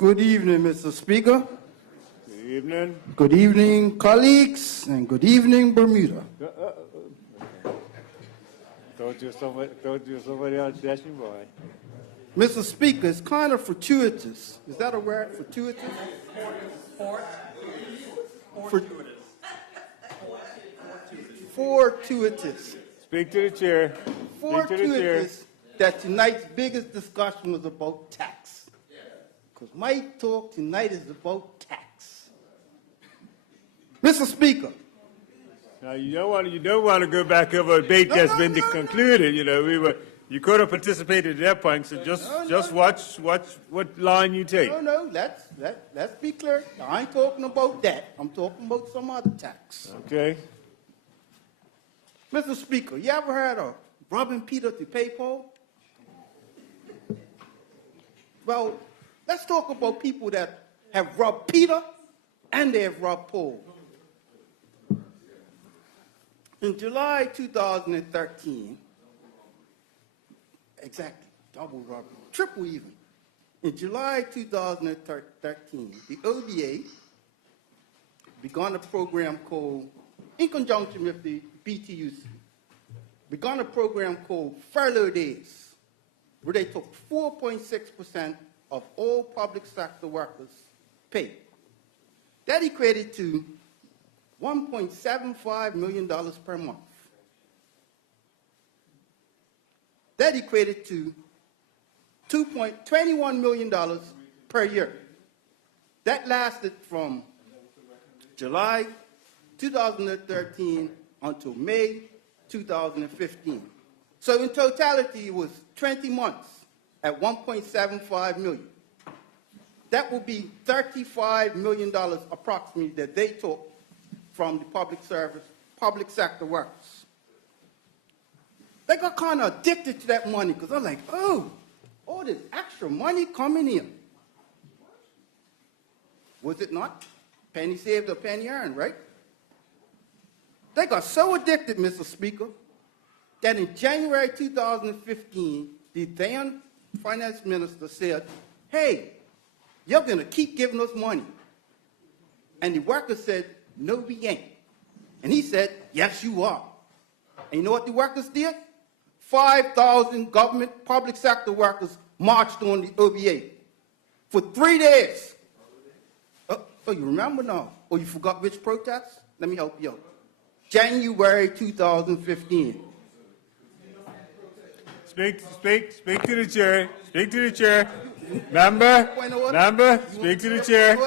Good evening, Mr. Speaker. Good evening. Good evening, colleagues, and good evening, Bermuda. Thought you were somebody else dashing by. Mr. Speaker, it's kind of fortuitous. Is that a word, fortuitous? Fortuitous. Speak to the chair. Fortuitous that tonight's biggest discussion was about tax. Because my talk tonight is about tax. Mr. Speaker. Now you don't want to go back over a debate that's been concluded. You know, you could have participated at that point. So just watch what line you take. No. Let's be clear. I ain't talking about that. I'm talking about some other tax. Okay. Mr. Speaker, you ever heard of robbing Peter to pay Paul? Well, let's talk about people that have robbed Peter and they have robbed Paul. In July 2013, exactly, double robbery, triple even. In July 2013, the OBA began a program called, in conjunction with the BTUC, began a program called Furlough Days, where they took 4.6% of all public sector workers' pay. That equated to $1.75 million per month. That equated to $2.21 million per year. That lasted from July 2013 until May 2015. So in totality, it was 20 months at $1.75 million. That will be $35 million approximately that they took from the public sector workers. They got kind of addicted to that money because they're like, oh, all this extra money coming in. Was it not? Penny saved, a penny earned, right? They got so addicted, Mr. Speaker, that in January 2015, the then finance minister said, hey, you're going to keep giving us money. And the workers said, no, we ain't. And he said, yes, you are. And you know what the workers did? 5,000 government public sector workers marched on the OBA for 3 days. Oh, you remember now? Or you forgot which protest? Let me help you out. January 2015. Speak to the chair. Speak to the chair. Member, speak to the chair.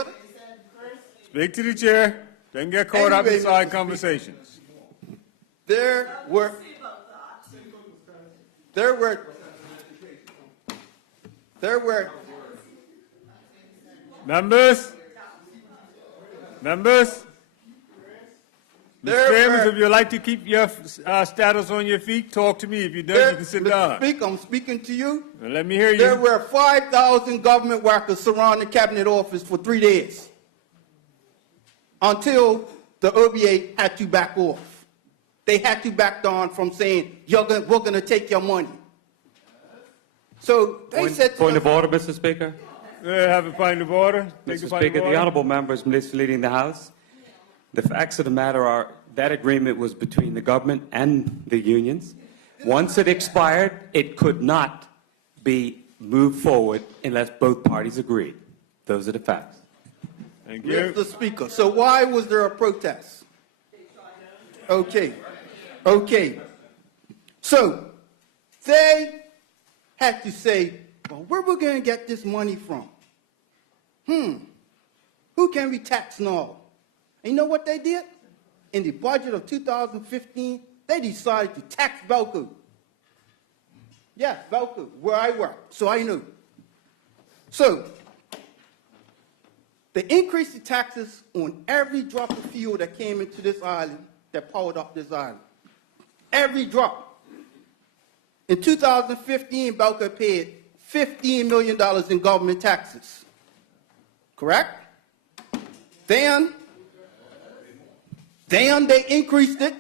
Speak to the chair. Don't get caught up in side conversations. There were members. If you like to keep your status on your feet, talk to me. If you don't, you can sit down. I'm speaking to you. Well, let me hear you. There were 5,000 government workers surrounding the cabinet office for 3 days until the OBA had to back off. They had to back down from saying, we're going to take your money. So they said... Point of order, Mr. Speaker. Have a point of order. Mr. Speaker, the honourable member is misleading the House. The facts of the matter are that agreement was between the government and the unions. Once it expired, it could not be moved forward unless both parties agreed. Those are the facts. Thank you. Mr. Speaker, so why was there a protest? Okay. So they had to say, well, where are we going to get this money from? Who can we tax now? And you know what they did? In the budget of 2015, they decided to tax Velco. Yeah, Velco, where I work, so I know. So they increased the taxes on every drop of fuel that came into this island, that powered up this island. Every drop. In 2015, Velco paid $15 million in government taxes. Correct? Then they increased it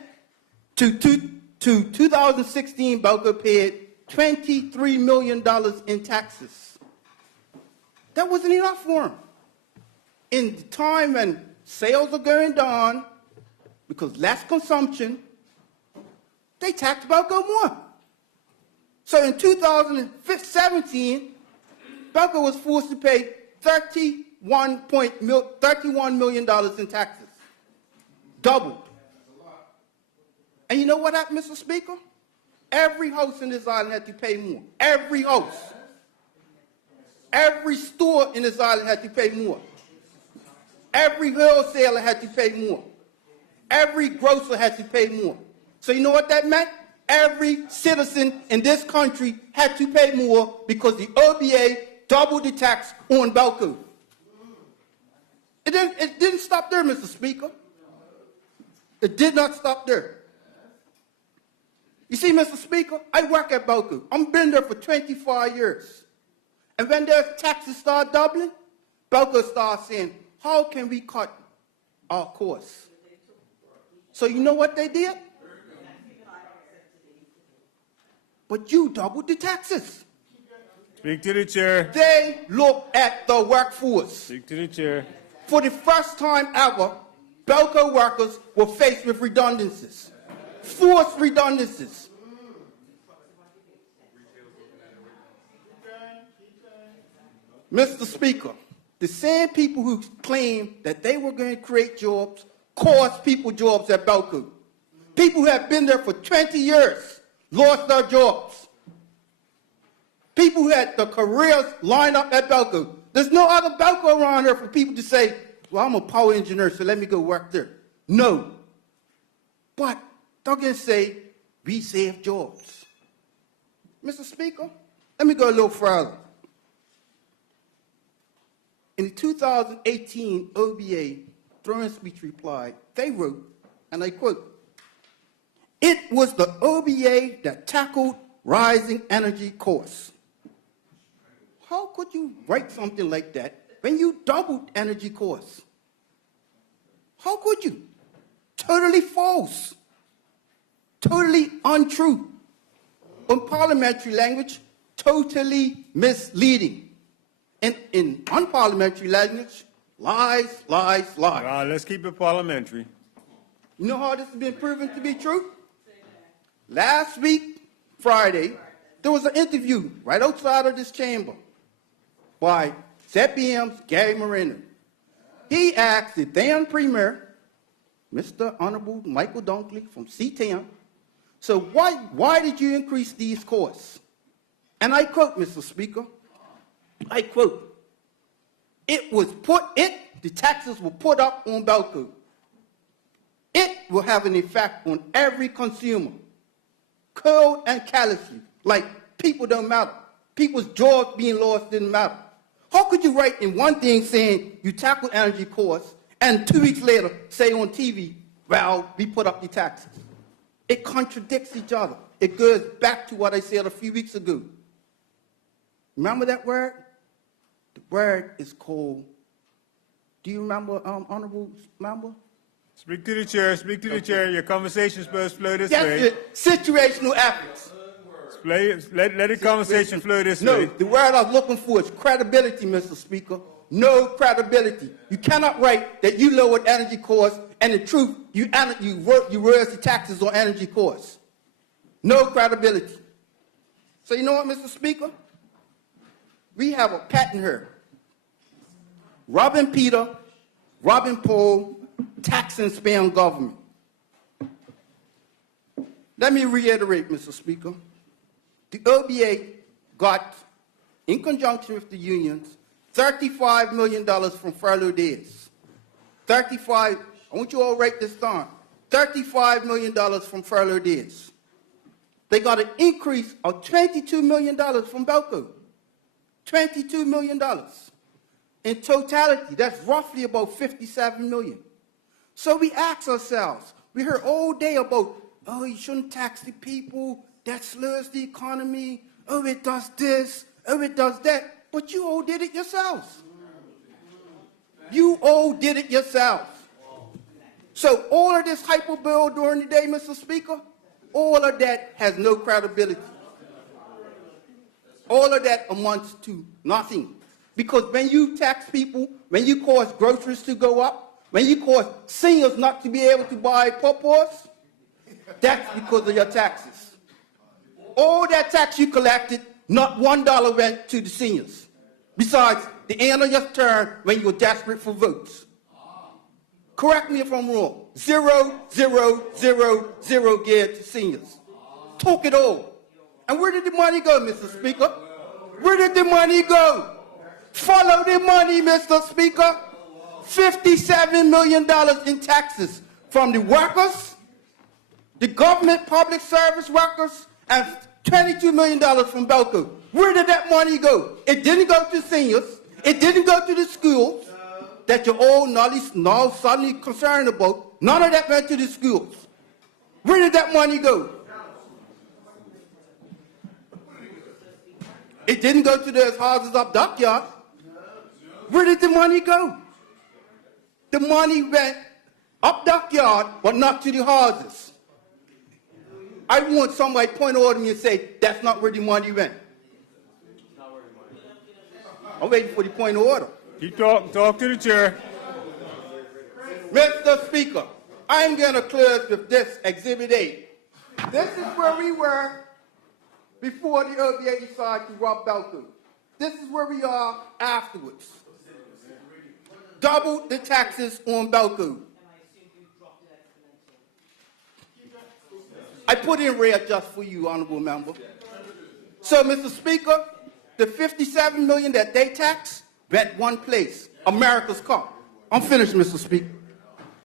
to 2016. Velco paid $23 million in taxes. That wasn't enough for them. In the time when sales are going down, because less consumption, they taxed Belco more. So in 2017, Belco was forced to pay $31 million in taxes. Doubled. And you know what happened, Mr. Speaker? Every house in this island had to pay more. Every house. Every store in this island had to pay more. Every wholesaler had to pay more. Every grocer had to pay more. So you know what that meant? Every citizen in this country had to pay more because the OBA doubled the tax on Belco. It didn't stop there, Mr. Speaker. It did not stop there. You see, Mr. Speaker, I work at Belco. I've been there for 25 years. And when their taxes start doubling, Belco starts saying, how can we cut our costs? So you know what they did? But you doubled the taxes. Speak to the chair. They looked at the workforce. Speak to the chair. For the first time ever, Belco workers were faced with redundancies. Forced redundancies. Mr. Speaker, the same people who claimed that they were going to create jobs cost people jobs at Belco. People who have been there for 20 years lost their jobs. People who had their careers lined up at Belco. There's no other Belco around here for people to say, well, I'm a power engineer, so let me go work there. No. But they're going to say, we save jobs. Mr. Speaker, let me go a little further. In the 2018 OBA throwing speech reply, they wrote, and I quote, it was the OBA that tackled rising energy costs. How could you write something like that when you doubled energy costs? How could you? Totally false. Totally untrue. In parliamentary language, totally misleading. And in unparliamentary language, lies, lies, lies. Let's keep it parliamentary. You know how this has been proven to be true? Last week, Friday, there was an interview right outside of this chamber by ZBM's Gary Moreno. He asked the then Premier, Mr. Honorable Michael Dunkley from C10, so why did you increase these costs? And I quote, Mr. Speaker, I quote, the taxes were put up on Belco. It will have an effect on every consumer, cold and callously, like people don't matter. People's jobs being lost didn't matter. How could you write in one thing saying you tackle energy costs and 2 weeks later say on TV, well, we put up the taxes? It contradicts each other. It goes back to what I said a few weeks ago. Remember that word? The word is called, do you remember, Honorable Member? Speak to the chair. Speak to the chair. Your conversation is supposed to flow this That's way. it. Situational ethics. Let the conversation flow this No, way. the word I was looking for is credibility, Mr. Speaker. No credibility. You cannot write that you lowered energy costs and the truth, you raised the taxes on energy costs. No credibility. So you know what, Mr. Speaker? We have a patent here. Robbing Peter, robbing Paul, tax and spam government. Let me reiterate, Mr. Speaker. The OBA got, in conjunction with the unions, $35 million from furlough days. I want you all to write this down. $35 million from furlough days. They got an increase of $22 million from Belco. $22 million. In totality, that's roughly about $57 million. So we ask ourselves, we heard all day about, oh, you shouldn't tax the people, that slurs the economy, oh, it does this, oh, it does that. But you all did it yourselves. You all did it yourselves. So all of this hyperbole during the day, Mr. Speaker, all of that has no credibility. All of that amounts to nothing. Because when you tax people, when you cause groceries to go up, when you cause seniors not to be able to buy pawpaws, that's because of your taxes. All that tax you collected, not $1 went to the seniors. Besides, the end of your term when you were desperate for votes. Correct me if I'm wrong. 0, 0, 0, 0 geared to seniors. Took it all. And where did the money go, Mr. Speaker? Where did the money go? Follow the money, Mr. Speaker. $57 million in taxes from the workers, the government public service workers, and $22 million from Belco. Where did that money go? It didn't go to seniors. It didn't go to the schools that you're all now suddenly concerned about. None of that went to the schools. Where did that money go? It didn't go to those houses up Dockyard. Where did the money go? The money went up Dockyard, but not to the houses. I want somebody to point over to me and say, that's not where the money went. I'm waiting for the point of order. Keep talking. Talk to the chair. Mr. Speaker, I'm going to close with this Exhibit 8. This is where we were before the OBA decided to rob Belco. This is where we are afterwards. Doubled the taxes on Belco. I put in red just for you, honorable member. So, Mr. Speaker, the $57 million that they tax went one place, America's car. I'm finished, Mr. Speaker.